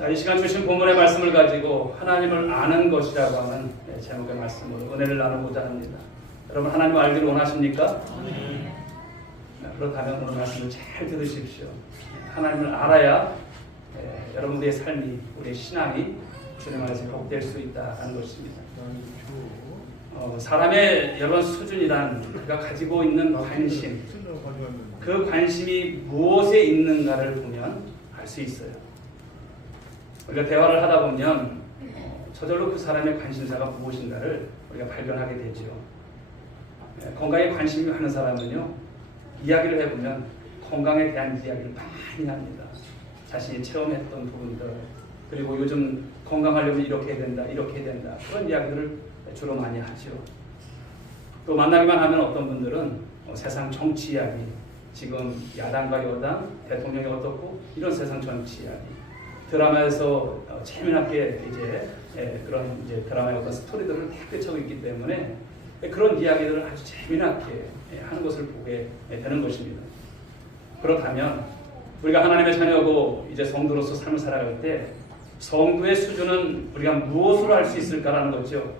자, 이 시간 주신 본문의 말씀을 가지고 하나님을 아는 것이라고 하는 제목의 말씀으로 은혜를 나누고자 합니다. 여러분, 하나님을 알기를 원하십니까? 네. 그렇다면 오늘 말씀을 잘 들으십시오. 하나님을 알아야 여러분들의 삶이, 우리의 신앙이 주님 안에서 회복될 수 있다는 것입니다. 사람의 여러 수준이란 그가 가지고 있는 관심, 그 관심이 무엇에 있는가를 보면 알 수 있어요. 우리가 대화를 하다 보면 저절로 그 사람의 관심사가 무엇인가를 우리가 발견하게 되죠. 건강에 관심이 많은 사람은요, 이야기를 해보면 건강에 대한 이야기를 많이 합니다. 자신이 체험했던 부분들, 그리고 요즘 건강하려면 이렇게 해야 된다, 이렇게 해야 된다, 그런 이야기들을 주로 많이 하죠. 또 만나기만 하면 어떤 분들은 세상 정치 이야기, 지금 야당과 여당, 대통령이 어떻고 이런 세상 정치 이야기, 드라마에서 재미나게 그런 드라마의 어떤 스토리들을 펼쳐고 있기 때문에 그런 이야기들을 아주 재미나게 하는 것을 보게 되는 것입니다. 그렇다면 우리가 하나님의 자녀고 이제 성도로서 삶을 살아갈 때 성도의 수준은 우리가 무엇으로 알 수 있을까라는 거죠.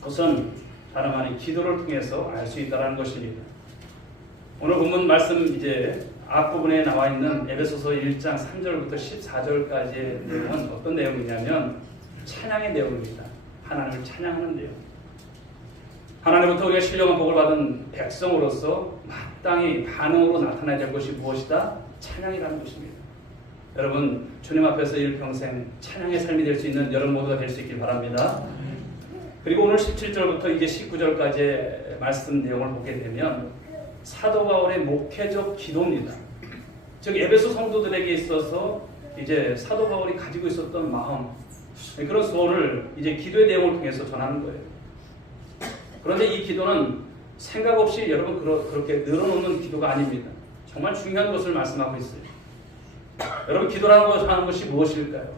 그것은 다름 아닌 기도를 통해서 알 수 있다는 것입니다. 오늘 본문 말씀 앞부분에 나와 있는 에베소서 1장 3절부터 14절까지의 내용은 어떤 내용이냐면 찬양의 내용입니다. 하나님을 찬양하는 내용. 하나님부터 우리가 신령한 복을 받은 백성으로서 마땅히 반응으로 나타나야 될 것이 무엇이다? 찬양이라는 것입니다. 여러분, 주님 앞에서 일평생 찬양의 삶이 될 수 있는 여러분 모두가 될 수 있길 바랍니다. 그리고 오늘 17절부터 이제 19절까지의 말씀 내용을 보게 되면 사도 바울의 목회적 기도입니다. 즉 에베소 성도들에게 있어서 이제 사도 바울이 가지고 있었던 마음, 그런 소원을 이제 기도의 내용을 통해서 전하는 거예요. 그런데 이 기도는 생각 없이 여러분 그렇게 늘어놓는 기도가 아닙니다. 정말 중요한 것을 말씀하고 있어요. 여러분, 기도라는 하는 것이 무엇일까요?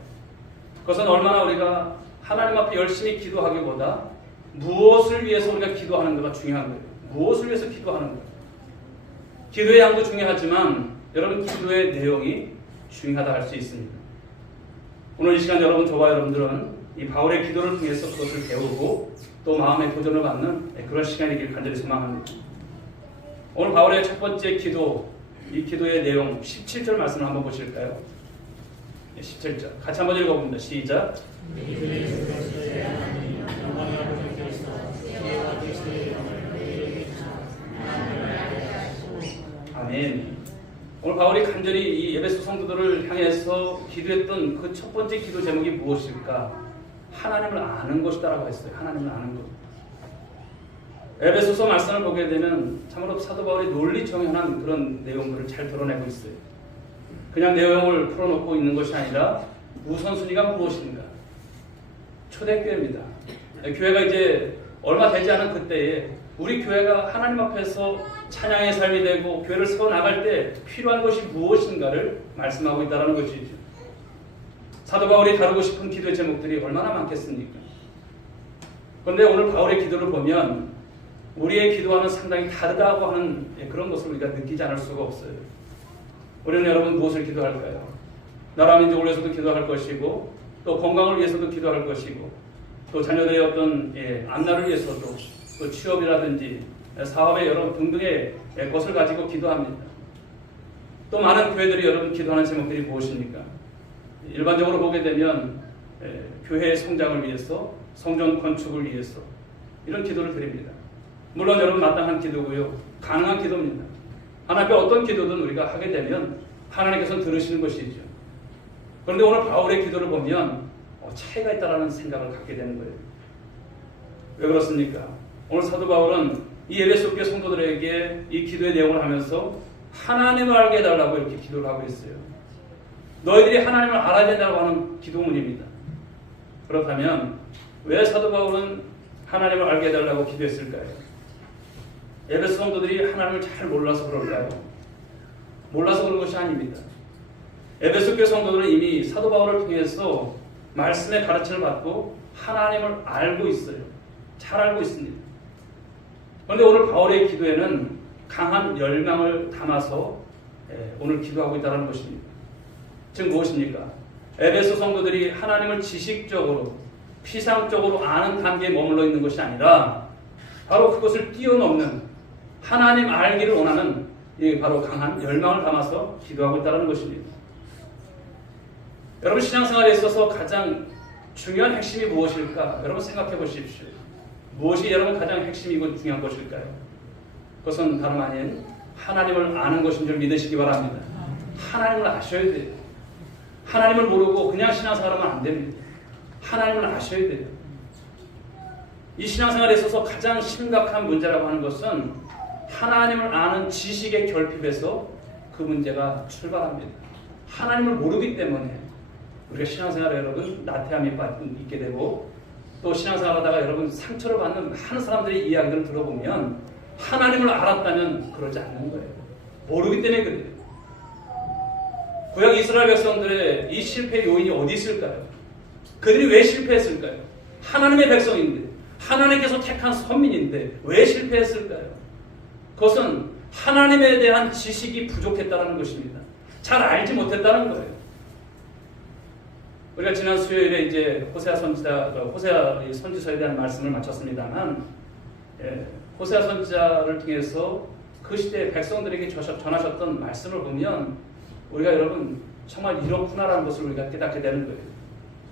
그것은 얼마나 우리가 하나님 앞에 열심히 기도하기보다 무엇을 위해서 우리가 기도하는가가 중요한 거예요. 무엇을 위해서 기도하는가. 기도의 양도 중요하지만 여러분, 기도의 내용이 중요하다 할 수 있습니다. 오늘 이 시간 저와 여러분들은 이 바울의 기도를 통해서 그것을 배우고 또 마음의 도전을 받는 그런 시간이길 간절히 소망합니다. 오늘 바울의 첫 번째 기도, 이 기도의 내용 17절 말씀을 한번 보실까요? 17절 같이 한번 읽어봅니다. 시작. 아멘. 오늘 바울이 간절히 이 에베소 성도들을 향해서 기도했던 그 첫 번째 기도 제목이 무엇일까? 하나님을 아는 것이다라고 했어요. 하나님을 아는 것. 에베소서 말씀을 보게 되면 참으로 사도 바울이 논리정연한 그런 내용들을 잘 드러내고 있어요. 그냥 내용을 풀어놓고 있는 것이 아니라 우선순위가 무엇인가? 초대교회입니다. 교회가 이제 얼마 되지 않은 그때에 우리 교회가 하나님 앞에서 찬양의 삶이 되고 교회를 세워나갈 때 필요한 것이 무엇인가를 말씀하고 있다는 것이죠. 사도 바울이 다루고 싶은 기도의 제목들이 얼마나 많겠습니까? 그런데 오늘 바울의 기도를 보면 우리의 기도와는 상당히 다르다고 하는 그런 것을 우리가 느끼지 않을 수가 없어요. 우리는 여러분 무엇을 기도할까요? 나라 민족을 위해서도 기도할 것이고 또 건강을 위해서도 기도할 것이고 또 자녀들의 어떤 앞날을 위해서도 또 취업이라든지 사업의 여러 등등의 것을 가지고 기도합니다. 또 많은 교회들이 여러분 기도하는 제목들이 무엇입니까? 일반적으로 보게 되면 교회의 성장을 위해서, 성전 건축을 위해서 이런 기도를 드립니다. 물론 여러분 마땅한 기도고요. 가능한 기도입니다. 하나님께 어떤 기도든 우리가 하게 되면 하나님께서는 들으시는 것이죠. 그런데 오늘 바울의 기도를 보면 차이가 있다는 생각을 갖게 되는 거예요. 왜 그렇습니까? 오늘 사도 바울은 이 에베소 교회 성도들에게 이 기도의 내용을 하면서 하나님을 알게 해달라고 이렇게 기도를 하고 있어요. 너희들이 하나님을 알아야 된다고 하는 기도문입니다. 그렇다면 왜 사도 바울은 하나님을 알게 해달라고 기도했을까요? 에베소 성도들이 하나님을 잘 몰라서 그럴까요? 몰라서 그런 것이 아닙니다. 에베소 교회 성도들은 이미 사도 바울을 통해서 말씀의 가르침을 받고 하나님을 알고 있어요. 잘 알고 있습니다. 그런데 오늘 바울의 기도에는 강한 열망을 담아서 오늘 기도하고 있다는 것입니다. 즉 무엇입니까? 에베소 성도들이 하나님을 지식적으로 피상적으로 아는 단계에 머물러 있는 것이 아니라 바로 그것을 뛰어넘는 하나님 알기를 원하는 바로 강한 열망을 담아서 기도하고 있다는 것입니다. 여러분 신앙생활에 있어서 가장 중요한 핵심이 무엇일까? 여러분 생각해 보십시오. 무엇이 여러분 가장 핵심이고 중요한 것일까요? 그것은 다름 아닌 하나님을 아는 것인 줄 믿으시기 바랍니다. 하나님을 아셔야 돼요. 하나님을 모르고 그냥 신앙생활하면 안 됩니다. 하나님을 아셔야 돼요. 이 신앙생활에 있어서 가장 심각한 문제라고 하는 것은 하나님을 아는 지식의 결핍에서 그 문제가 출발합니다. 하나님을 모르기 때문에 우리가 신앙생활에 여러분 나태함이 있게 되고 또 신앙생활하다가 여러분 상처를 받는 많은 사람들의 이야기를 들어보면 하나님을 알았다면 그러지 않는 거예요. 모르기 때문에 그래요. 구약 이스라엘 백성들의 이 실패 요인이 어디 있을까요? 그들이 왜 실패했을까요? 하나님의 백성인데 하나님께서 택한 선민인데 왜 실패했을까요? 그것은 하나님에 대한 지식이 부족했다는 것입니다. 잘 알지 못했다는 거예요. 우리가 지난 수요일에 이제 호세아 선지서에 대한 말씀을 마쳤습니다만, 호세아 선지자를 통해서 그 시대의 백성들에게 전하셨던 말씀을 보면 우리가 여러분 정말 이렇구나라는 것을 우리가 깨닫게 되는 거예요.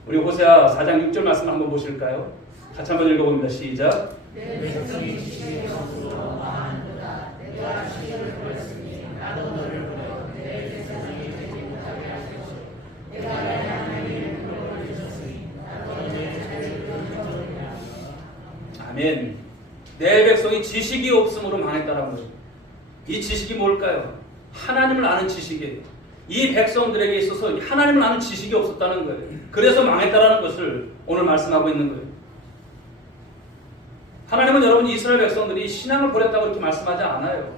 우리 호세아 4장 6절 말씀 한번 보실까요? 같이 한번 읽어봅니다. 시작. 내 백성이 지식의 영으로 망한도다. 내가 지혜를 버렸으니 나도 너를 버려 내 백성이 되지 못하게 할 것이요 내가 내 하나님의 눈을 버리셨으니 나도 내 자리를 버리리라. 아멘. 내 백성이 지식이 없음으로 망했다라는 거죠. 이 지식이 뭘까요? 하나님을 아는 지식이에요. 이 백성들에게 있어서 하나님을 아는 지식이 없었다는 거예요. 그래서 망했다라는 것을 오늘 말씀하고 있는 거예요. 하나님은 여러분 이스라엘 백성들이 신앙을 버렸다고 이렇게 말씀하지 않아요.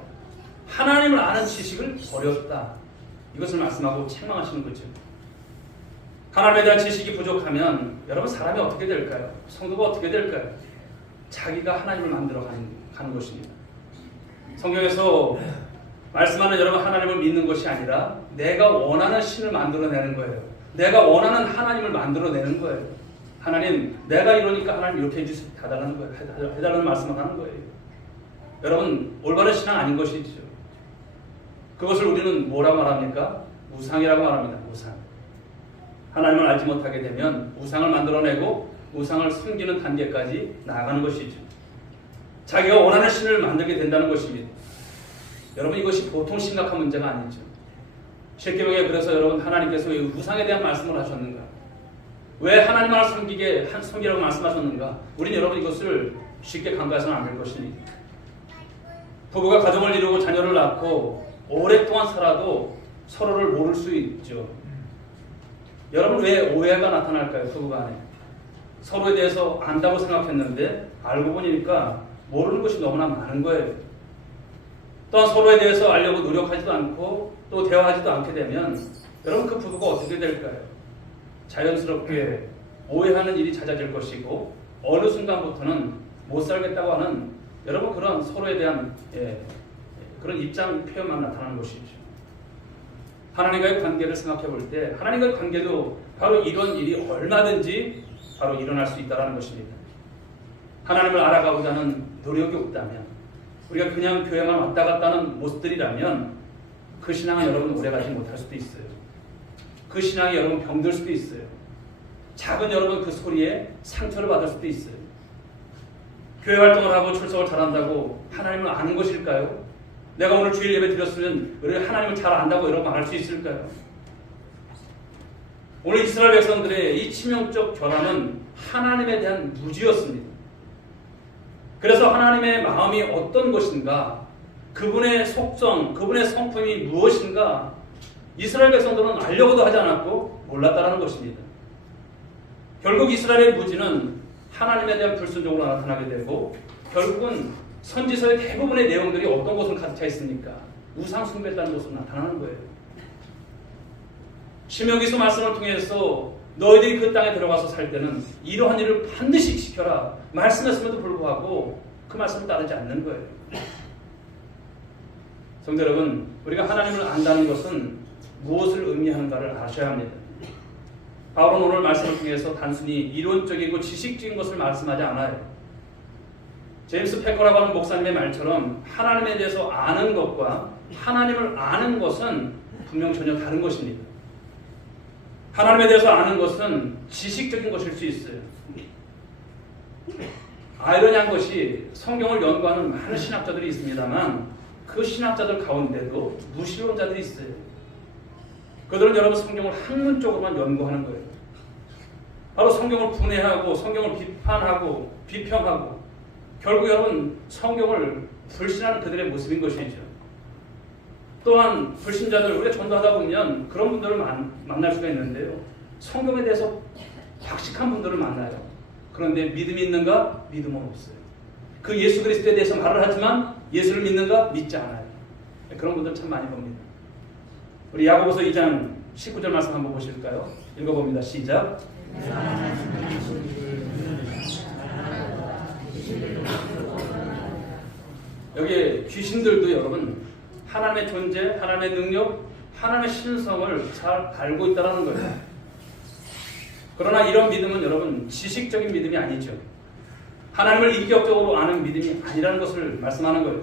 하나님을 아는 지식을 버렸다. 이것을 말씀하고 책망하시는 거죠. 하나님에 대한 지식이 부족하면 여러분 사람이 어떻게 될까요? 성도가 어떻게 될까요? 자기가 하나님을 만들어 가는 것입니다. 성경에서 말씀하는 여러분 하나님을 믿는 것이 아니라 내가 원하는 신을 만들어내는 거예요. 내가 원하는 하나님을 만들어내는 거예요. 하나님, 내가 이러니까 하나님 이렇게 해달라는 거예요. 해달라는 말씀을 하는 거예요. 여러분, 올바른 신앙 아닌 것이죠. 그것을 우리는 뭐라고 말합니까? 우상이라고 말합니다. 우상. 하나님을 알지 못하게 되면 우상을 만들어내고 우상을 섬기는 단계까지 나아가는 것이죠. 자기가 원하는 신을 만들게 된다는 것입니다. 여러분, 이것이 보통 심각한 문제가 아니죠. 십계명에 그래서 여러분 하나님께서 왜 우상에 대한 말씀을 하셨는가? 왜 하나님을 섬기라고 말씀하셨는가? 우리는 여러분 이것을 쉽게 간과해서는 안 될 것입니다. 부부가 가정을 이루고 자녀를 낳고 오랫동안 살아도 서로를 모를 수 있죠. 여러분 왜 오해가 나타날까요? 부부 간에 서로에 대해서 안다고 생각했는데 알고 보니까 모르는 것이 너무나 많은 거예요. 또한 서로에 대해서 알려고 노력하지도 않고 또 대화하지도 않게 되면 여러분 그 부부가 어떻게 될까요? 자연스럽게 오해하는 일이 잦아질 것이고 어느 순간부터는 못 살겠다고 하는 여러분 그런 서로에 대한 그런 입장 표현만 나타나는 것이죠. 하나님과의 관계를 생각해 볼 때 하나님과의 관계도 바로 이런 일이 얼마든지 바로 일어날 수 있다는 것입니다. 하나님을 알아가고자 하는 노력이 없다면 우리가 그냥 교회만 왔다 갔다 하는 모습들이라면 그 신앙은 여러분 오래가지 못할 수도 있어요. 그 신앙이 여러분 병들 수도 있어요. 작은 여러분 그 소리에 상처를 받을 수도 있어요. 교회 활동을 하고 출석을 잘한다고 하나님을 아는 것일까요? 내가 오늘 주일 예배 드렸으면 우리 하나님을 잘 안다고 여러분 말할 수 있을까요? 오늘 이스라엘 백성들의 이 치명적 결함은 하나님에 대한 무지였습니다. 그래서 하나님의 마음이 어떤 것인가, 그분의 속성, 그분의 성품이 무엇인가 이스라엘 백성들은 알려고도 하지 않았고 몰랐다라는 것입니다. 결국 이스라엘의 무지는 하나님에 대한 불순종으로 나타나게 되고 결국은 선지서의 대부분의 내용들이 어떤 것으로 가득 차 있습니까? 우상 숭배했다는 것으로 나타나는 거예요. 신명기서 말씀을 통해서 너희들이 그 땅에 들어가서 살 때는 이러한 일을 반드시 지켜라 말씀했음에도 불구하고 그 말씀을 따르지 않는 거예요. 성도 여러분, 우리가 하나님을 안다는 것은 무엇을 의미하는가를 아셔야 합니다. 바울은 오늘 말씀을 통해서 단순히 이론적이고 지식적인 것을 말씀하지 않아요. 제임스 패커라고 하는 목사님의 말처럼 하나님에 대해서 아는 것과 하나님을 아는 것은 분명 전혀 다른 것입니다. 하나님에 대해서 아는 것은 지식적인 것일 수 있어요. 아이러니한 것이 성경을 연구하는 많은 신학자들이 있습니다만 그 신학자들 가운데도 무신론자들이 있어요. 그들은 여러분 성경을 학문적으로만 연구하는 거예요. 바로 성경을 분해하고 성경을 비판하고 비평하고 결국 여러분 성경을 불신하는 그들의 모습인 것이죠. 또한 불신자들, 우리가 전도하다 보면 그런 분들을 만날 수가 있는데요. 성경에 대해서 박식한 분들을 만나요. 그런데 믿음이 있는가? 믿음은 없어요. 그 예수 그리스도에 대해서 말을 하지만 예수를 믿는가? 믿지 않아요. 그런 분들 참 많이 봅니다. 우리 야고보서 2장 19절 말씀 한번 보실까요? 읽어봅니다. 시작. 여기 귀신들도 여러분 하나님의 존재, 하나님의 능력, 하나님의 신성을 잘 알고 있다는 거예요. 그러나 이런 믿음은 여러분 지식적인 믿음이 아니죠. 하나님을 인격적으로 아는 믿음이 아니라는 것을 말씀하는 거예요.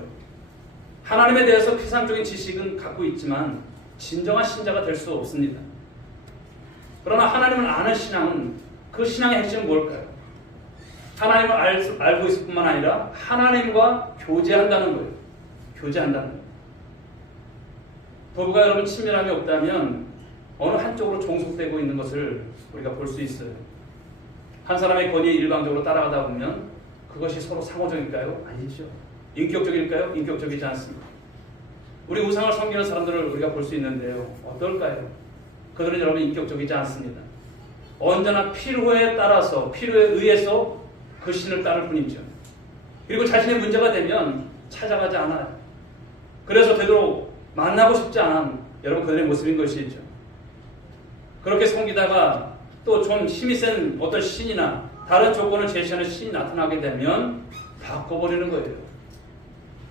하나님에 대해서 피상적인 지식은 갖고 있지만 진정한 신자가 될 수 없습니다. 그러나 하나님을 아는 신앙은 그 신앙의 핵심은 뭘까요? 하나님을 알고 있을 뿐만 아니라 하나님과 교제한다는 거예요. 교제한다는 거예요. 부부가 여러분 친밀함이 없다면 어느 한쪽으로 종속되고 있는 것을 우리가 볼 수 있어요. 한 사람의 권위에 일방적으로 따라가다 보면 그것이 서로 상호적일까요? 아니죠. 인격적일까요? 인격적이지 않습니다. 우리 우상을 섬기는 사람들을 우리가 볼 수 있는데요. 어떨까요? 그들은 여러분 인격적이지 않습니다. 언제나 필요에 따라서, 필요에 의해서 그 신을 따를 뿐이죠. 그리고 자신의 문제가 되면 찾아가지 않아요. 그래서 되도록 만나고 싶지 않은 여러분 그들의 모습인 것이죠. 그렇게 섬기다가 또 좀 힘이 센 어떤 신이나 다른 조건을 제시하는 신이 나타나게 되면 바꿔버리는 거예요.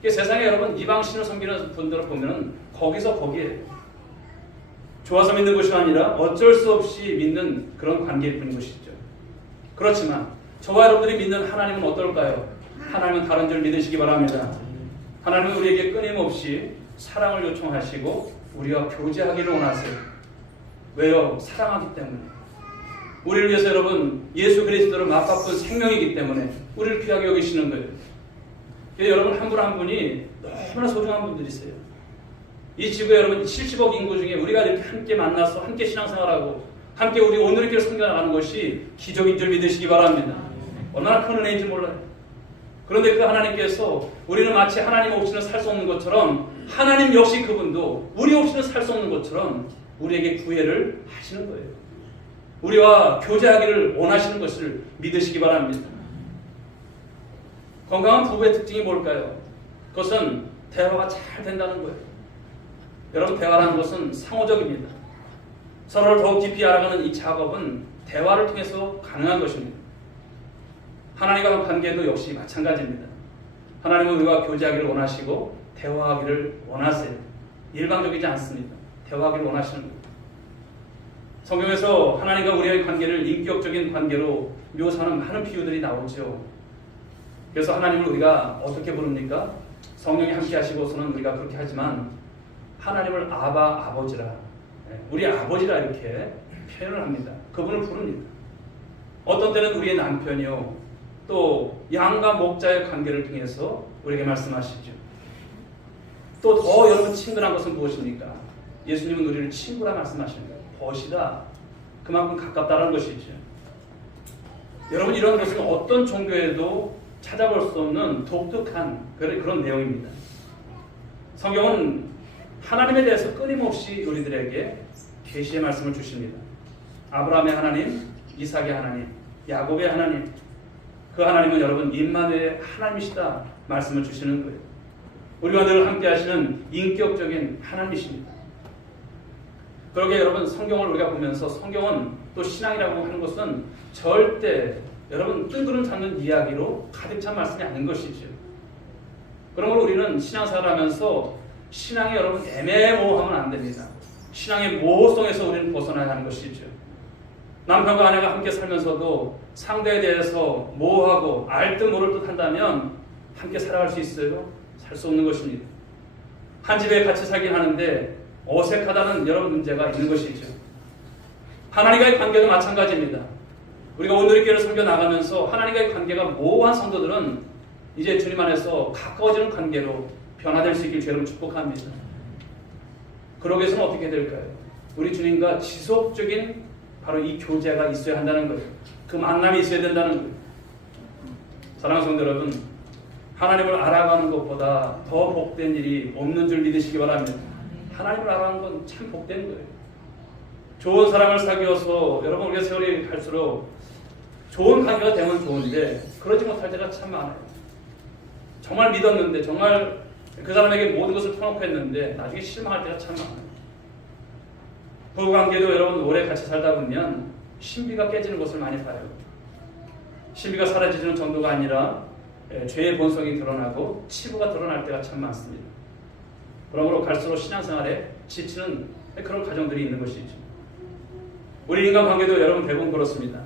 세상에 여러분 이방신을 섬기는 분들을 보면 거기서 거기에요. 좋아서 믿는 것이 아니라 어쩔 수 없이 믿는 그런 관계일 뿐인 것이죠. 그렇지만 저와 여러분들이 믿는 하나님은 어떨까요? 하나님은 다른 줄 믿으시기 바랍니다. 하나님은 우리에게 끊임없이 사랑을 요청하시고 우리와 교제하기를 원하세요. 왜요? 사랑하기 때문에. 우리를 위해서 여러분 예수 그리스도를 맞바꾼 생명이기 때문에 우리를 귀하게 여기시는 거예요. 여러분 한 분 한 분이 너무나 소중한 분들이세요. 이 지구에 여러분 70억 인구 중에 우리가 이렇게 함께 만나서 함께 신앙생활하고 함께 우리 오늘의 길을 섬겨나가는 것이 기적인 줄 믿으시기 바랍니다. 얼마나 큰 은혜인지 몰라요. 그런데 그 하나님께서 우리는 마치 하나님 없이는 살 수 없는 것처럼 하나님 역시 그분도 우리 없이는 살 수 없는 것처럼 우리에게 구애를 하시는 거예요. 우리와 교제하기를 원하시는 것을 믿으시기 바랍니다. 건강한 부부의 특징이 뭘까요? 그것은 대화가 잘 된다는 거예요. 여러분 대화라는 것은 상호적입니다. 서로를 더욱 깊이 알아가는 이 작업은 대화를 통해서 가능한 것입니다. 하나님과의 관계도 역시 마찬가지입니다. 하나님은 우리와 교제하기를 원하시고 대화하기를 원하세요. 일방적이지 않습니다. 대화하기를 원하시는 거예요. 성경에서 하나님과 우리의 관계를 인격적인 관계로 묘사하는 많은 비유들이 나오죠. 그래서 하나님을 우리가 어떻게 부릅니까? 성령이 함께 하시고서는 우리가 그렇게 하지만 하나님을 아버지라, 우리 아버지라 이렇게 표현을 합니다. 그분을 부릅니다. 어떤 때는 우리의 남편이요, 또 양과 목자의 관계를 통해서 우리에게 말씀하시죠. 또 더 여러분 친근한 것은 무엇입니까? 예수님은 우리를 친구라 말씀하시는 거예요. 벗이다. 그만큼 가깝다는 것이죠. 여러분 이런 것은 어떤 종교에도 찾아볼 수 없는 독특한 그런 내용입니다. 성경은 하나님에 대해서 끊임없이 우리들에게 계시의 말씀을 주십니다. 아브라함의 하나님, 이삭의 하나님, 야곱의 하나님, 그 하나님은 여러분 임마누엘의 하나님이시다 말씀을 주시는 거예요. 우리와 늘 함께 하시는 인격적인 하나님이십니다. 그러게 여러분 성경을 우리가 보면서 성경은 또 신앙이라고 하는 것은 절대 여러분 뜬구름 잡는 이야기로 가득 찬 말씀이 아닌 것이죠. 그러므로 우리는 신앙생활을 하면서 신앙이 여러분 애매모호하면 안 됩니다. 신앙의 모호성에서 우리는 벗어나야 하는 것이죠. 남편과 아내가 함께 살면서도 상대에 대해서 모호하고 알 듯 모를 듯 한다면 함께 살아갈 수 있어요? 살 수 없는 것입니다. 한 집에 같이 살긴 하는데 어색하다는 여러 문제가 있는 것이죠. 하나님과의 관계도 마찬가지입니다. 우리가 온누리교회를 섬겨 나가면서 하나님과의 관계가 모호한 성도들은 이제 주님 안에서 가까워지는 관계로 변화될 수 있길 주님을 축복합니다. 그러기 위해서는 어떻게 될까요? 우리 주님과 지속적인 바로 이 교제가 있어야 한다는 거예요. 그 만남이 있어야 된다는 거예요. 사랑하는 성도 여러분, 하나님을 알아가는 것보다 더 복된 일이 없는 줄 믿으시기 바랍니다. 하나님을 알아가는 건 참 복된 거예요. 좋은 사람을 사귀어서 여러분 우리가 세월이 갈수록 좋은 관계가 되면 좋은데 그러지 못할 때가 참 많아요. 정말 믿었는데 정말 그 사람에게 모든 것을 터놓고 했는데 나중에 실망할 때가 참 많아요. 부부관계도 여러분 오래 같이 살다 보면 신비가 깨지는 것을 많이 봐요. 신비가 사라지는 정도가 아니라 죄의 본성이 드러나고 치부가 드러날 때가 참 많습니다. 그러므로 갈수록 신앙생활에 지치는 그런 가정들이 있는 것이죠. 우리 인간관계도 여러분 대부분 그렇습니다.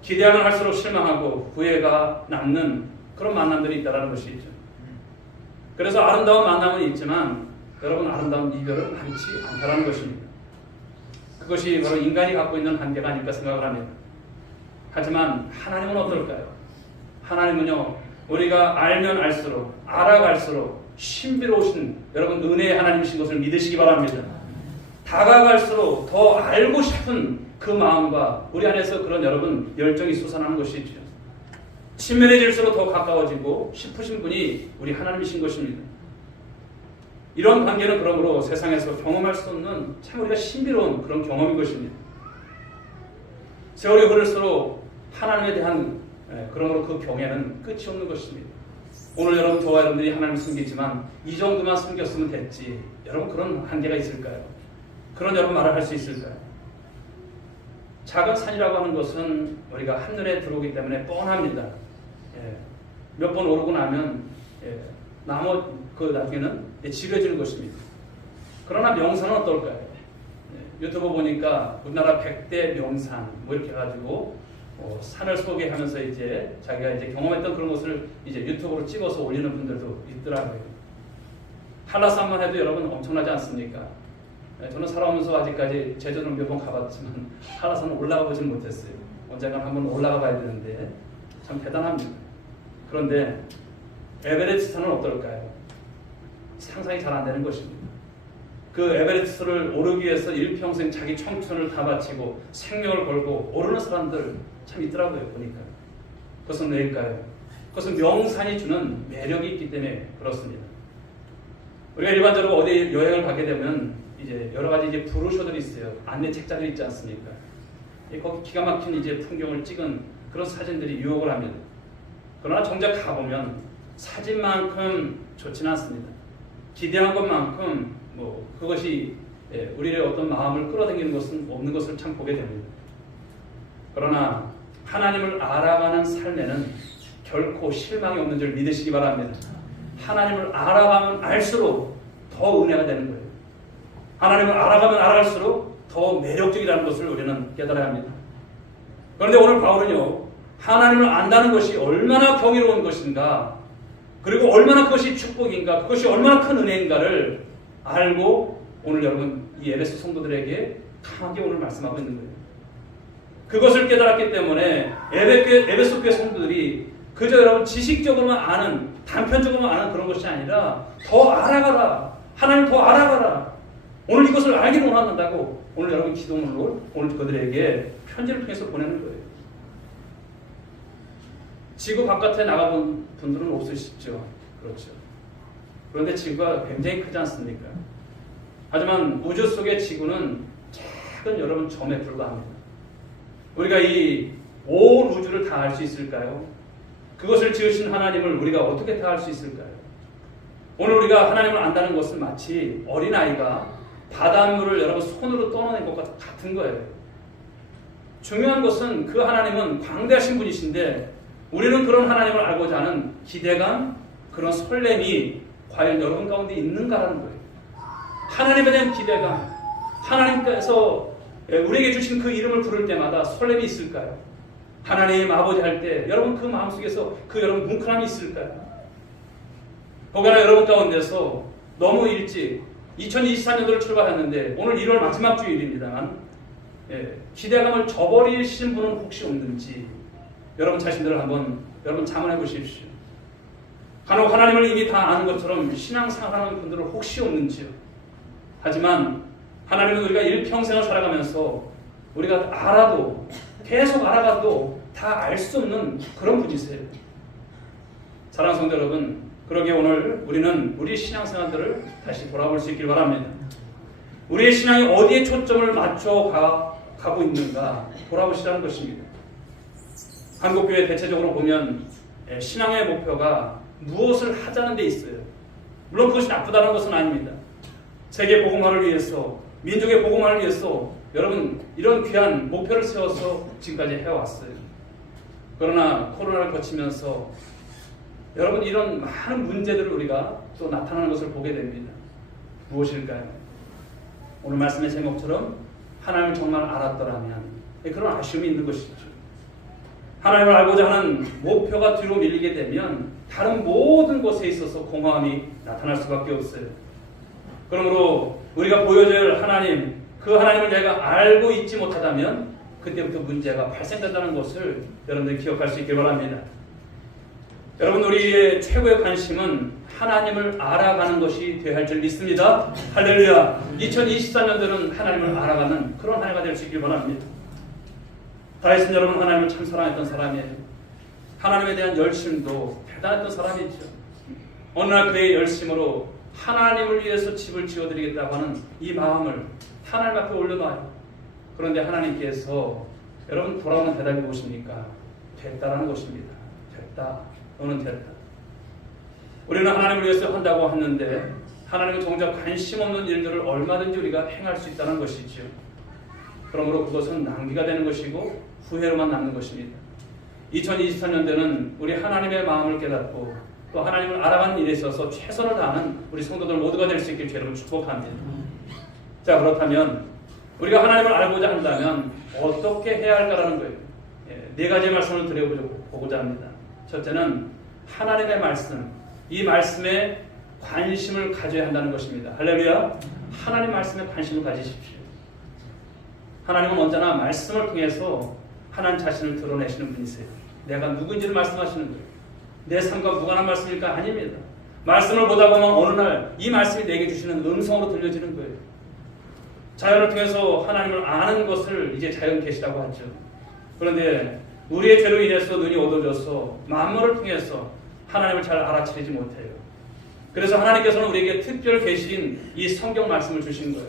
기대하면 할수록 실망하고 후회가 남는 그런 만남들이 있다는 것이죠. 그래서 아름다운 만남은 있지만 여러분 아름다운 이별은 많지 않다는 것입니다. 그것이 바로 인간이 갖고 있는 한계가 아닐까 생각을 합니다. 하지만 하나님은 어떨까요? 하나님은요, 우리가 알면 알수록 알아갈수록 신비로우신 여러분 은혜의 하나님이신 것을 믿으시기 바랍니다. 다가갈수록 더 알고 싶은 그 마음과 우리 안에서 그런 여러분 열정이 솟아나는 것이죠. 친밀해질수록 더 가까워지고 싶으신 분이 우리 하나님이신 것입니다. 이런 관계는 그러므로 세상에서 경험할 수 없는 참 우리가 신비로운 그런 경험인 것입니다. 세월이 흐를수록 하나님에 대한 그러므로 그 경애는 끝이 없는 것입니다. 오늘 여러분 저와 여러분들이 하나님을 섬기지만 이 정도만 섬겼으면 됐지. 여러분 그런 한계가 있을까요? 그런 여러분 말을 할 수 있을까요? 작은 산이라고 하는 것은 우리가 한눈에 들어오기 때문에 뻔합니다. 몇 번 오르고 나면 나중에는 지려지는 것입니다. 그러나 명산은 어떨까요? 유튜브 보니까 우리나라 100대 명산 뭐 이렇게 해가지고 산을 소개하면서 이제 자기가 이제 경험했던 그런 것을 이제 유튜브로 찍어서 올리는 분들도 있더라고요. 한라산만 해도 여러분 엄청나지 않습니까? 저는 살아오면서 아직까지 제주도는 몇 번 가봤지만 한라산은 올라가 보지는 못했어요. 언젠가 한번 올라가 봐야 되는데 참 대단합니다. 그런데 에베레스트는 어떨까요? 상상이 잘 안 되는 것입니다. 그 에베레스트를 오르기 위해서 일평생 자기 청춘을 다 바치고 생명을 걸고 오르는 사람들 참 있더라고요. 보니까. 그것은 왜일까요? 그것은 명산이 주는 매력이 있기 때문에 그렇습니다. 우리가 일반적으로 어디 여행을 가게 되면 이제 여러 가지 이제 브로셔들이 있어요. 안내 책자들이 있지 않습니까? 거기 기가 막힌 이제 풍경을 찍은 그런 사진들이 유혹을 합니다. 그러나 정작 가보면 사진만큼 좋지는 않습니다. 기대한 것만큼 그것이 우리의 어떤 마음을 끌어당기는 것은 없는 것을 참 보게 됩니다. 그러나 하나님을 알아가는 삶에는 결코 실망이 없는 줄 믿으시기 바랍니다. 하나님을 알아가면 알수록 더 은혜가 되는 거예요. 하나님을 알아가면 알아갈수록 더 매력적이라는 것을 우리는 깨달아야 합니다. 그런데 오늘 바울은요, 하나님을 안다는 것이 얼마나 경이로운 것인가, 그리고 얼마나 그것이 축복인가, 그것이 얼마나 큰 은혜인가를 알고 오늘 여러분 이 에베소 성도들에게 강하게 오늘 말씀하고 있는 거예요. 그것을 깨달았기 때문에 에베소 교회 성도들이 그저 여러분 지식적으로만 아는, 단편적으로만 아는 그런 것이 아니라 더 알아가라, 하나님을 더 알아가라, 오늘 이것을 알기를 원한다고 오늘 여러분 기도문을 오늘 그들에게 편지를 통해서 보내는 거예요. 지구 바깥에 나가본 분들은 없으시죠? 그렇죠. 그런데 지구가 굉장히 크지 않습니까? 하지만 우주 속의 지구는 작은 여러분 점에 불과합니다. 우리가 이 온 우주를 다 알 수 있을까요? 그것을 지으신 하나님을 우리가 어떻게 다 알 수 있을까요? 오늘 우리가 하나님을 안다는 것은 마치 어린아이가 바닷물을 여러분 손으로 떠내는 것과 같은 거예요. 중요한 것은 그 하나님은 광대하신 분이신데 우리는 그런 하나님을 알고자 하는 기대감, 그런 설렘이 과연 여러분 가운데 있는가라는 거예요. 하나님에 대한 기대감, 하나님께서 우리에게 주신 그 이름을 부를 때마다 설렘이 있을까요? 하나님 아버지 할 때 여러분 그 마음속에서 그 여러분 뭉클함이 있을까요? 혹여나 여러분 가운데서 너무 일찍 2024년도를 출발했는데 오늘 1월 마지막 주일입니다만 기대감을 저버리신 분은 혹시 없는지 여러분 자신들을 한번 여러분 자문해 보십시오. 간혹 하나님을 이미 다 아는 것처럼 신앙생활하는 분들은 혹시 없는지요. 하지만 하나님은 우리가 일평생을 살아가면서 우리가 알아도 계속 알아가도 다 알 수 없는 그런 분이세요. 사랑하는 성도 여러분, 그러기에 오늘 우리는 우리 신앙생활들을 다시 돌아볼 수 있길 바랍니다. 우리의 신앙이 어디에 초점을 맞춰 가고 있는가 돌아보시라는 것입니다. 한국교회 대체적으로 보면 신앙의 목표가 무엇을 하자는 데 있어요. 물론 그것이 나쁘다는 것은 아닙니다. 세계 복음화를 위해서, 민족의 복음화를 위해서 여러분 이런 귀한 목표를 세워서 지금까지 해왔어요. 그러나 코로나를 거치면서 여러분 이런 많은 문제들을 우리가 또 나타나는 것을 보게 됩니다. 무엇일까요? 오늘 말씀의 제목처럼 하나님을 정말 알았더라면 그런 아쉬움이 있는 것이죠. 하나님을 알고자 하는 목표가 뒤로 밀리게 되면 다른 모든 것에 있어서 공허함이 나타날 수밖에 없어요. 그러므로 우리가 보여줘야 할 하나님, 그 하나님을 내가 알고 있지 못하다면 그때부터 문제가 발생된다는 것을 여러분들이 기억할 수 있길 바랍니다. 여러분 우리의 최고의 관심은 하나님을 알아가는 것이 되어야 할 줄 믿습니다. 할렐루야. 2024년도는 하나님을 알아가는 그런 한 해가 될 수 있길 바랍니다. 다윗은 여러분 하나님을 참 사랑했던 사람이에요. 하나님에 대한 열심도 대단했던 사람이죠. 어느 날 그의 열심으로 하나님을 위해서 집을 지어드리겠다고 하는 이 마음을 하나님 앞에 올려놔요. 그런데 하나님께서 여러분 돌아오는 대답이 무엇입니까? 됐다라는 것입니다. 됐다. 너는 됐다. 우리는 하나님을 위해서 한다고 했는데 하나님은 정작 관심 없는 일들을 얼마든지 우리가 행할 수 있다는 것이죠. 그러므로 그것은 낭비가 되는 것이고 후회로만 남는 것입니다. 2024년도는 우리 하나님의 마음을 깨닫고 또 하나님을 알아가는 일에 있어서 최선을 다하는 우리 성도들 모두가 될 수 있길 여러분 축복합니다. 자, 그렇다면 우리가 하나님을 알고자 한다면 어떻게 해야 할까라는 거예요. 네 가지 말씀을 드려보고자 합니다. 첫째는 하나님의 말씀, 이 말씀에 관심을 가져야 한다는 것입니다. 할렐루야. 하나님 말씀에 관심을 가지십시오. 하나님은 언제나 말씀을 통해서 하나님 자신을 드러내시는 분이세요. 내가 누군지를 말씀하시는 거예요. 내 삶과 무관한 말씀일까? 아닙니다. 말씀을 보다 보면 어느 날 이 말씀이 내게 주시는 음성으로 들려지는 거예요. 자연을 통해서 하나님을 아는 것을 이제 자연 계시라고 하죠. 그런데 우리의 죄로 인해서 눈이 어두워져서 만물을 통해서 하나님을 잘 알아차리지 못해요. 그래서 하나님께서는 우리에게 특별 계신 이 성경 말씀을 주신 거예요.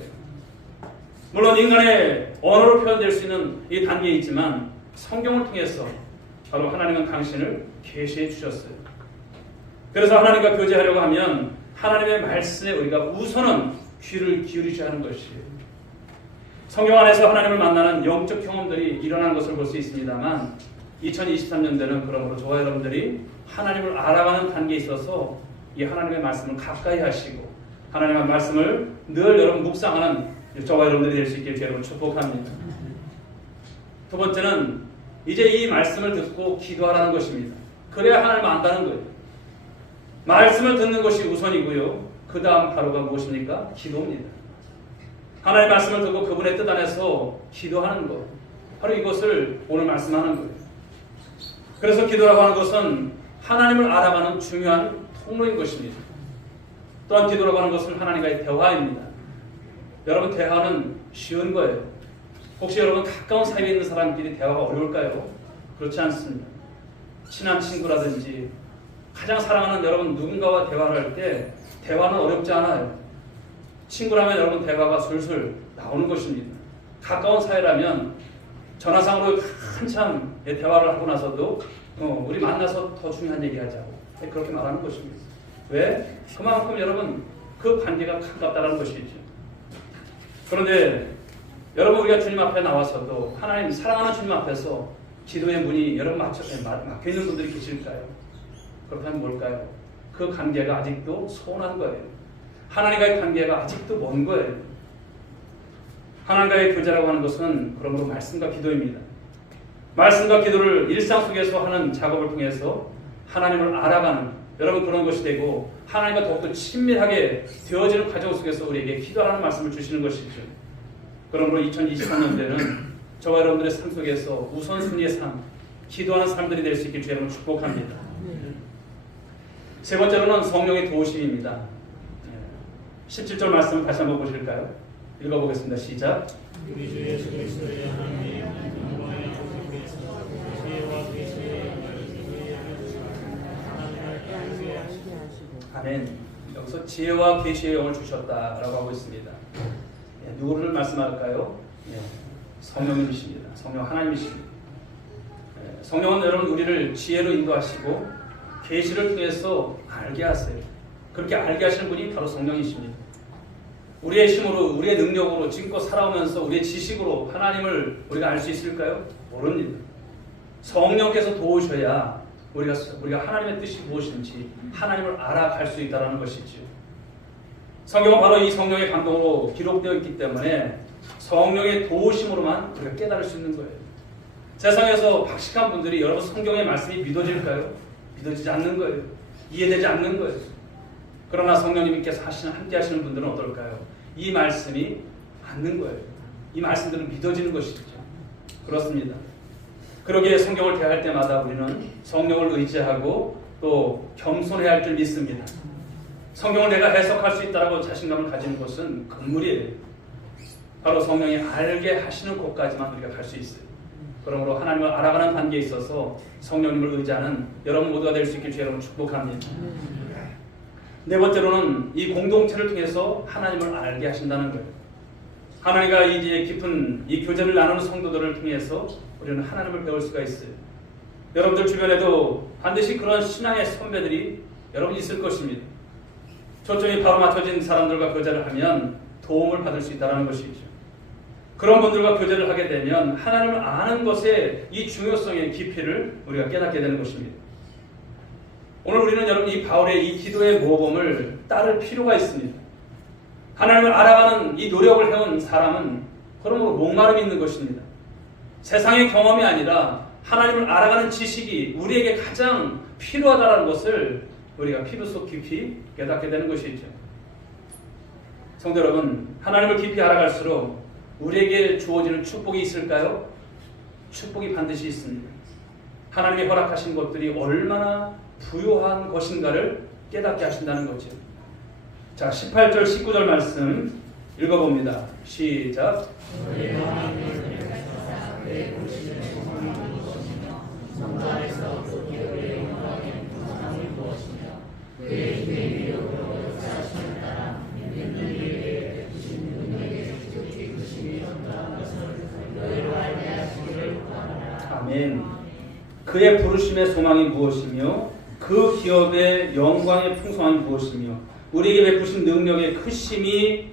물론 인간의 언어로 표현될 수 있는 이 단계에 있지만 성경을 통해서 바로 하나님은 당신을 계시해 주셨어요. 그래서 하나님과 교제하려고 하면 하나님의 말씀에 우리가 우선은 귀를 기울이셔야 하는 것이에요. 성경 안에서 하나님을 만나는 영적 경험들이 일어나는 것을 볼 수 있습니다만 2023년도는 그러므로 저와 여러분들이 하나님을 알아가는 단계에 있어서 이 하나님의 말씀을 가까이 하시고 하나님의 말씀을 늘 여러분 묵상하는 저와 여러분들이 될 수 있길 여러분 축복합니다. 두 번째는 이제 이 말씀을 듣고 기도하라는 것입니다. 그래야 하나님을 안다는 거예요. 말씀을 듣는 것이 우선이고요. 그 다음 바로가 무엇입니까? 기도입니다. 하나님의 말씀을 듣고 그분의 뜻 안에서 기도하는 것. 바로 이것을 오늘 말씀하는 거예요. 그래서 기도라고 하는 것은 하나님을 알아가는 중요한 통로인 것입니다. 또한 기도라고 하는 것은 하나님과의 대화입니다. 여러분 대화는 쉬운 거예요. 혹시 여러분 가까운 사이에 있는 사람끼리 대화가 어려울까요? 그렇지 않습니다. 친한 친구라든지 가장 사랑하는 여러분 누군가와 대화를 할 때 대화는 어렵지 않아요. 친구라면 여러분 대화가 술술 나오는 것입니다. 가까운 사이라면 전화상으로 한참 대화를 하고 나서도 우리 만나서 더 중요한 얘기하자고 그렇게 말하는 것입니다. 왜? 그만큼 여러분 그 관계가 가깝다는 것이죠. 그런데 여러분 우리가 주님 앞에 나와서도 하나님 사랑하는 주님 앞에서 기도의 문이 여러분 막혀있는 분들이 계실까요? 그렇다면 뭘까요? 그 관계가 아직도 소원한 거예요. 하나님과의 관계가 아직도 먼 거예요. 하나님과의 교제라고 하는 것은 그러므로 말씀과 기도입니다. 말씀과 기도를 일상 속에서 하는 작업을 통해서 하나님을 알아가는 여러분 그런 것이 되고 하나님과 더욱더 친밀하게 되어지는 과정 속에서 우리에게 기도하라는 말씀을 주시는 것이죠. 그러므로 2023년도에는 저와 여러분들의 삶 속에서 우선순위의 삶, 기도하는 사람들이 될 수 있길 주의 이름으로 축복합니다. 세 번째로는 성령의 도우심입니다. 17절 말씀 다시 한번 보실까요? 읽어보겠습니다. 시작. 우리 주 예수 그리스도의 하나님 영광의 아버지께서 지혜와 계시의 아멘. 여기서 지혜와 계시의 영을 주셨다라고 하고 있습니다. 누구를 말씀할까요? 성령님이십니다. 성령 하나님이십니다. 성령은 여러분 우리를 지혜로 인도하시고 계시를 통해서 알게 하세요. 그렇게 알게 하시는 분이 바로 성령이십니다. 우리의 힘으로, 우리의 능력으로 지금껏 살아오면서 우리의 지식으로 하나님을 우리가 알 수 있을까요? 모릅니다. 성령께서 도우셔야 우리가 하나님의 뜻이 무엇인지 하나님을 알아갈 수 있다는 것이죠. 성경은 바로 이 성령의 감동으로 기록되어 있기 때문에 성령의 도우심으로만 우리가 깨달을 수 있는 거예요. 세상에서 박식한 분들이 여러분 성경의 말씀이 믿어질까요? 믿어지지 않는 거예요. 이해되지 않는 거예요. 그러나 성령님께서 함께 하시는 분들은 어떨까요? 이 말씀이 맞는 거예요. 이 말씀들은 믿어지는 것이죠. 그렇습니다. 그러기에 성경을 대할 때마다 우리는 성령을 의지하고 또 겸손해야 할 줄 믿습니다. 성경을 내가 해석할 수 있다고 자신감을 가지는 것은 금물이에요. 바로 성령이 알게 하시는 곳까지만 우리가 갈 수 있어요. 그러므로 하나님을 알아가는 단계에 있어서 성령님을 의지하는 여러분 모두가 될 수 있길 주의 여러분 축복합니다. 네 번째로는 이 공동체를 통해서 하나님을 알게 하신다는 거예요. 하나님과 이제 깊은 이 교제를 나누는 성도들을 통해서 우리는 하나님을 배울 수가 있어요. 여러분들 주변에도 반드시 그런 신앙의 선배들이 여러분 있을 것입니다. 초점이 바로 맞춰진 사람들과 교제를 하면 도움을 받을 수 있다는 것이죠. 그런 분들과 교제를 하게 되면 하나님을 아는 것의 이 중요성의 깊이를 우리가 깨닫게 되는 것입니다. 오늘 우리는 여러분 이 바울의 이 기도의 모범을 따를 필요가 있습니다. 하나님을 알아가는 이 노력을 해온 사람은 그러므로 목마름이 있는 것입니다. 세상의 경험이 아니라 하나님을 알아가는 지식이 우리에게 가장 필요하다는 것을 우리가 피부 속 깊이 깨닫게 되는 것이죠. 성도 여러분, 하나님을 깊이 알아갈수록 우리에게 주어지는 축복이 있을까요? 축복이 반드시 있습니다. 하나님이 허락하신 것들이 얼마나 부요한 것인가를 깨닫게 하신다는 거죠. 자, 18절, 19절 말씀 읽어봅니다. 시작. 아멘. 그의 부르심의 소망이 무엇이며 그 기업의 영광의 풍성함이 무엇이며 우리에게 베푸신 능력의 크심이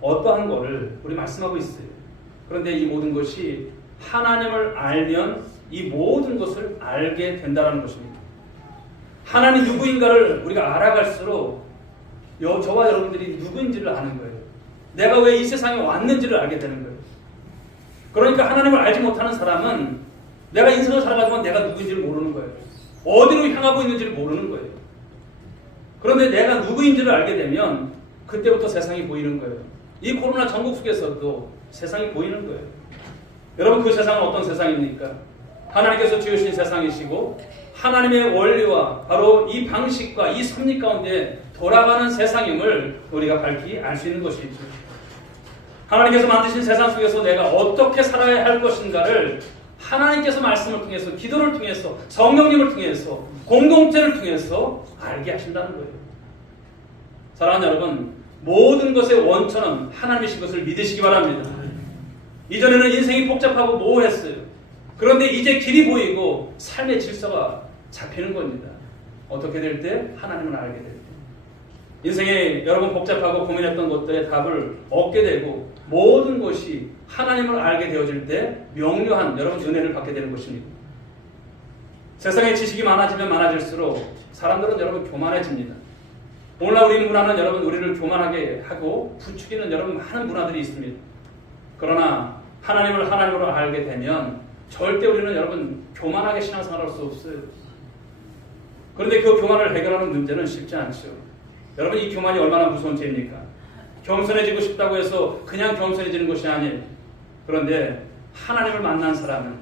어떠한 것을 우리 말씀하고 있어요. 그런데 이 모든 것이 하나님을 알면 이 모든 것을 알게 된다는 것입니다. 하나님 누구인가를 우리가 알아갈수록 저와 여러분들이 누구인지를 아는 거예요. 내가 왜 이 세상에 왔는지를 알게 되는 거예요. 그러니까 하나님을 알지 못하는 사람은 내가 인생을 살아가지만 내가 누구인지를 모르는 거예요. 어디로 향하고 있는지를 모르는 거예요. 그런데 내가 누구인지를 알게 되면 그때부터 세상이 보이는 거예요. 이 코로나 전국 속에서도 세상이 보이는 거예요. 여러분 그 세상은 어떤 세상입니까? 하나님께서 지으신 세상이시고 하나님의 원리와 바로 이 방식과 이 섭리 가운데 돌아가는 세상임을 우리가 밝히 알 수 있는 것이죠. 하나님께서 만드신 세상 속에서 내가 어떻게 살아야 할 것인가를 하나님께서 말씀을 통해서, 기도를 통해서, 성령님을 통해서, 공동체를 통해서 알게 하신다는 거예요. 사랑하는 여러분, 모든 것의 원천은 하나님이신 것을 믿으시기 바랍니다. 이전에는 인생이 복잡하고 모호했어요. 그런데 이제 길이 보이고 삶의 질서가 잡히는 겁니다. 어떻게 될 때? 하나님을 알게 될 때. 인생에 여러분 복잡하고 고민했던 것들의 답을 얻게 되고 모든 것이 하나님을 알게 되어질 때 명료한 여러분 은혜를 받게 되는 것입니다. 세상에 지식이 많아지면 많아질수록 사람들은 여러분 교만해집니다. 오늘날 우리 문화는 여러분 우리를 교만하게 하고 부추기는 여러분 많은 문화들이 있습니다. 그러나 하나님을 하나님으로 알게 되면 절대 우리는 여러분 교만하게 신앙생활할 수 없어요. 그런데 그 교만을 해결하는 문제는 쉽지 않죠. 여러분 이 교만이 얼마나 무서운 죄입니까? 겸손해지고 싶다고 해서 그냥 겸손해지는 것이 아니에요. 그런데 하나님을 만난 사람은,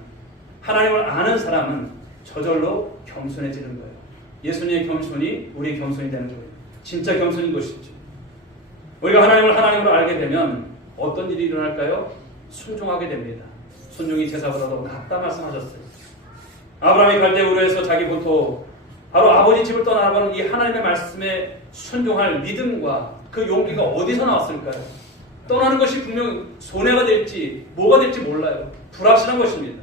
하나님을 아는 사람은 저절로 겸손해지는 거예요. 예수님의 겸손이 우리의 겸손이 되는 거예요. 진짜 겸손인 것이죠. 우리가 하나님을 하나님으로 알게 되면 어떤 일이 일어날까요? 순종하게 됩니다. 순종이 제사보다도 낫다 말씀하셨어요. 아브라함이 갈대우르에서 자기 보토 바로 아버지 집을 떠나가는 이 하나님의 말씀에 순종할 믿음과 그 용기가 어디서 나왔을까요? 떠나는 것이 분명 손해가 될지 뭐가 될지 몰라요. 불확실한 것입니다.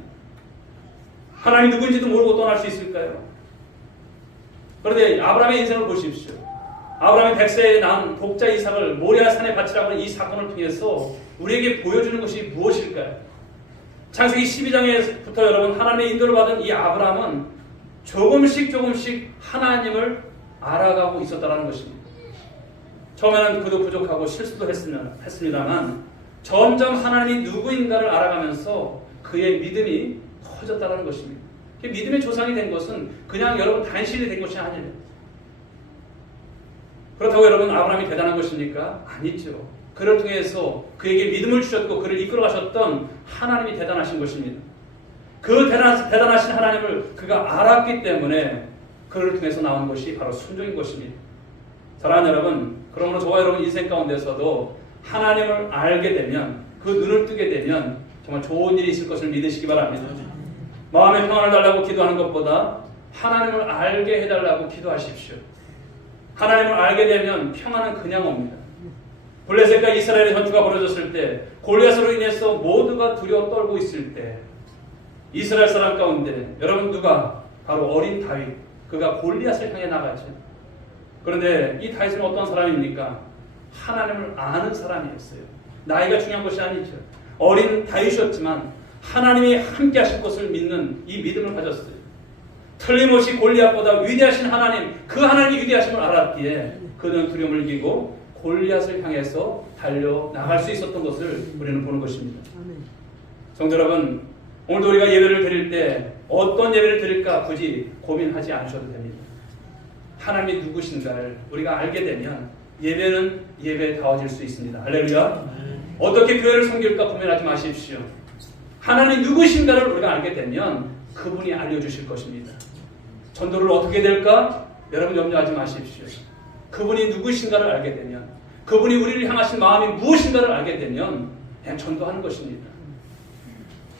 하나님이 누구인지도 모르고 떠날 수 있을까요? 그런데 아브라함의 인생을 보십시오. 아브라함이 100세에 낳은 독자 이삭을 모리아 산에 바치라고 하는 이 사건을 통해서 우리에게 보여주는 것이 무엇일까요? 창세기 12장에부터 여러분 하나님의 인도를 받은 이 아브라함은 조금씩 하나님을 알아가고 있었다는 것입니다. 처음에는 그도 부족하고 실수도 했습니다만 점점 하나님이 누구인가를 알아가면서 그의 믿음이 커졌다는 것입니다. 믿음의 조상이 된 것은 그냥 여러분 단실이 된 것이 아니에요. 그렇다고 여러분 아브라함이 대단한 것입니까? 아니죠. 그를 통해서 그에게 믿음을 주셨고 그를 이끌어가셨던 하나님이 대단하신 것입니다. 그 대단하신 하나님을 그가 알았기 때문에 그를 통해서 나온 것이 바로 순종인 것입니다. 사랑하는 여러분, 그러므로 저와 여러분 인생 가운데서도 하나님을 알게 되면, 그 눈을 뜨게 되면 정말 좋은 일이 있을 것을 믿으시기 바랍니다. 마음의 평안을 달라고 기도하는 것보다 하나님을 알게 해달라고 기도하십시오. 하나님을 알게 되면 평안은 그냥 옵니다. 블레셋과 이스라엘의 전투가 벌어졌을 때, 골리앗으로 인해서 모두가 두려워 떨고 있을 때, 이스라엘 사람 가운데 여러분 누가? 바로 어린 다윗, 그가 골리앗을 향해 나가죠. 그런데 이 다윗은 어떤 사람입니까? 하나님을 아는 사람이었어요. 나이가 중요한 것이 아니죠. 어린 다윗이었지만 하나님이 함께 하실 것을 믿는 이 믿음을 가졌어요. 틀림없이 골리앗보다 위대하신 하나님, 그 하나님이 위대하심을 알았기에 그는 두려움을 이기고 골리앗을 향해서 달려나갈 수 있었던 것을 우리는 보는 것입니다. 성도 여러분, 오늘도 우리가 예배를 드릴 때 어떤 예배를 드릴까 굳이 고민하지 않으셔도 됩니다. 하나님이 누구신가를 우리가 알게 되면 예배는 예배다워질 수 있습니다. 할렐루야. 어떻게 교회를 섬길까 고민하지 마십시오. 하나님이 누구신가를 우리가 알게 되면 그분이 알려주실 것입니다. 전도를 어떻게 될까? 여러분 염려하지 마십시오. 그분이 누구신가를 알게 되면, 그분이 우리를 향하신 마음이 무엇인가를 알게 되면 그냥 전도하는 것입니다.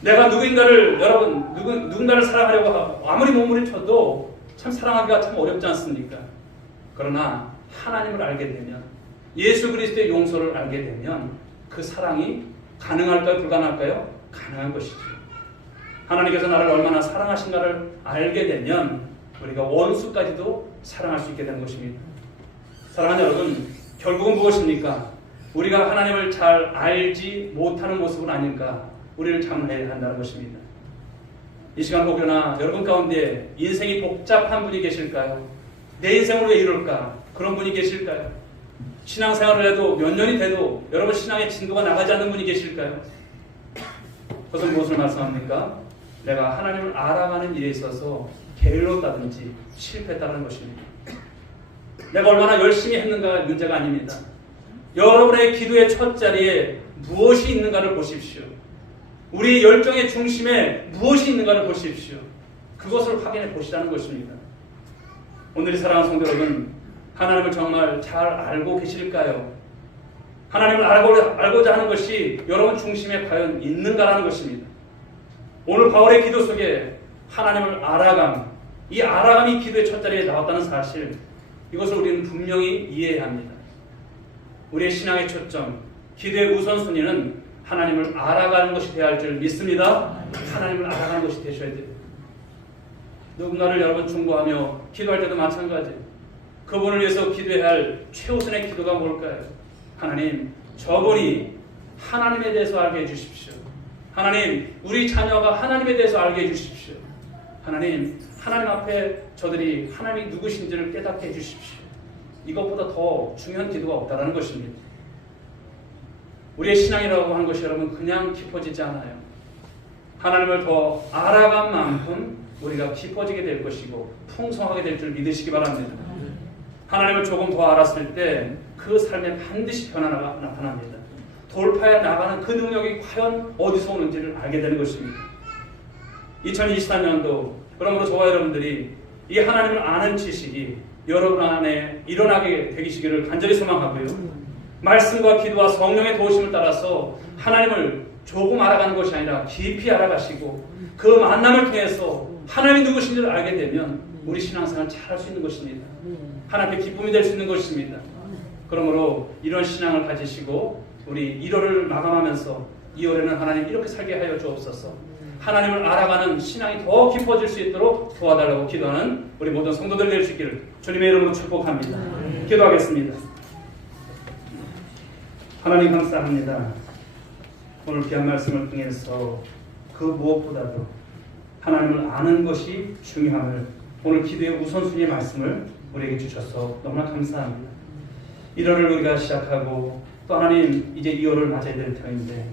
내가 누구인가를, 여러분 누군가를 사랑하려고 하고 아무리 몸부림쳐도 참 사랑하기가 참 어렵지 않습니까? 그러나 하나님을 알게 되면, 예수 그리스도의 용서를 알게 되면 그 사랑이 가능할까요? 불가능할까요? 가능한 것이죠. 하나님께서 나를 얼마나 사랑하신가를 알게 되면 우리가 원수까지도 사랑할 수 있게 되는 것입니다. 사랑하는 여러분, 결국은 무엇입니까? 우리가 하나님을 잘 알지 못하는 모습은 아닐까, 우리를 자문해야 한다는 것입니다. 이 시간 혹여나 여러분 가운데 인생이 복잡한 분이 계실까요? 내 인생을 왜 이럴까? 그런 분이 계실까요? 신앙생활을 해도 몇 년이 돼도 여러분 신앙의 진도가 나가지 않는 분이 계실까요? 그것은 무엇을 말씀합니까? 내가 하나님을 알아가는 일에 있어서 게을렀다든지 실패했다는 것입니다. 내가 얼마나 열심히 했는가가 문제가 아닙니다. 여러분의 기도의 첫 자리에 무엇이 있는가를 보십시오. 우리 열정의 중심에 무엇이 있는가를 보십시오. 그것을 확인해 보시라는 것입니다. 오늘의 사랑하는 성도 여러분, 하나님을 정말 잘 알고 계실까요? 하나님을 알고자 하는 것이 여러분 중심에 과연 있는가라는 것입니다. 오늘 바울의 기도 속에 하나님을 알아감, 이 알아감이 기도의 첫 자리에 나왔다는 사실, 이것을 우리는 분명히 이해해야 합니다. 우리의 신앙의 초점, 기도의 우선순위는 하나님을 알아가는 것이 되어야 할 줄 믿습니다. 하나님을 알아가는 것이 되셔야 돼요. 누군가를 여러분 중보하며 기도할 때도 마찬가지예요. 그분을 위해서 기도해야 할 최우선의 기도가 뭘까요? 하나님, 저분이 하나님에 대해서 알게 해주십시오. 하나님, 우리 자녀가 하나님에 대해서 알게 해주십시오. 하나님, 하나님 앞에 저들이 하나님이 누구신지를 깨닫게 해주십시오. 이것보다 더 중요한 기도가 없다는 것입니다. 우리의 신앙이라고 하는 것이 여러분 그냥 깊어지지 않아요. 하나님을 더 알아간 만큼 우리가 깊어지게 될 것이고 풍성하게 될 줄 믿으시기 바랍니다. 하나님을 조금 더 알았을 때 그 삶에 반드시 변화가 나타납니다. 돌파해 나가는 그 능력이 과연 어디서 오는지를 알게 되는 것입니다. 2023년도 그러므로 저와 여러분들이 이 하나님을 아는 지식이 여러분 안에 일어나게 되시기를 간절히 소망하고요. 말씀과 기도와 성령의 도우심을 따라서 하나님을 조금 알아가는 것이 아니라 깊이 알아가시고 그 만남을 통해서 하나님이 누구신지를 알게 되면 우리 신앙생활을 잘할 수 있는 것입니다. 하나님께 기쁨이 될 수 있는 것입니다. 그러므로 이런 신앙을 가지시고 우리 1월을 마감하면서 2월에는 하나님 이렇게 살게 하여 주옵소서. 하나님을 알아가는 신앙이 더 깊어질 수 있도록 도와달라고 기도하는 우리 모든 성도들 될 수 있기를 주님의 이름으로 축복합니다. 기도하겠습니다. 하나님 감사합니다. 오늘 귀한 말씀을 통해서 그 무엇보다도 하나님을 아는 것이 중요함을 오늘 기도의 우선순위의 말씀을 우리에게 주셔서 너무나 감사합니다. 1월을 우리가 시작하고 또 하나님 이제 2월을 맞아야 될 터인데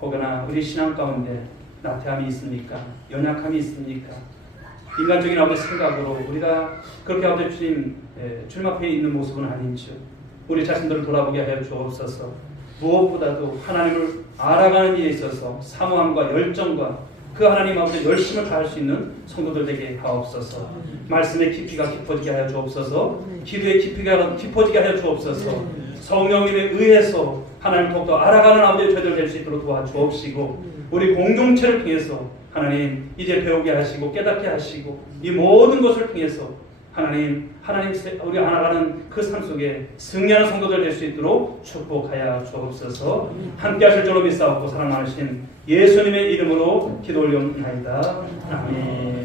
혹여나 우리 신앙 가운데 나태함이 있습니까? 연약함이 있습니까? 인간적인 어떤 생각으로 우리가 그렇게 아버지 주님 앞에 있는 모습은 아닌지 우리 자신들을 돌아보게 하여 주옵소서. 무엇보다도 하나님을 알아가는 일에 있어서 사모함과 열정과 그 하나님 앞에 열심을 다할 수 있는 성도들 되게 하옵소서. 말씀의 깊이가 깊어지게 하여 주옵소서. 기도의 깊이가 깊어지게 하여 주옵소서. 성령님에 의해서 하나님 더욱더 알아가는 아버지의 저희들 될 수 있도록 도와주옵시고 우리 공동체를 통해서 하나님 이제 배우게 하시고 깨닫게 하시고 이 모든 것을 통해서 하나님 우리 알아가는 그 삶 속에 승리하는 성도들 될 수 있도록 축복하여 주옵소서. 함께 하실 줄로 믿사옵고 사랑 많으신 예수님의 이름으로 기도 올려옵나이다. 아멘.